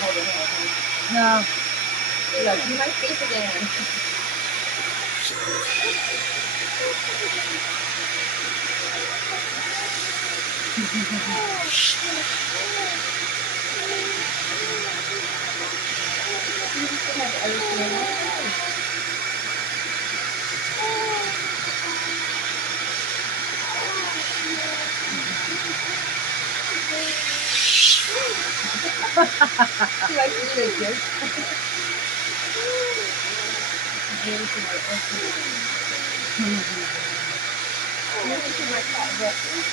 hold it, hold it. No. Look, see my face again. You have everything. She likes to eat it, yes. Maybe she might also maybe she might cat breakfast.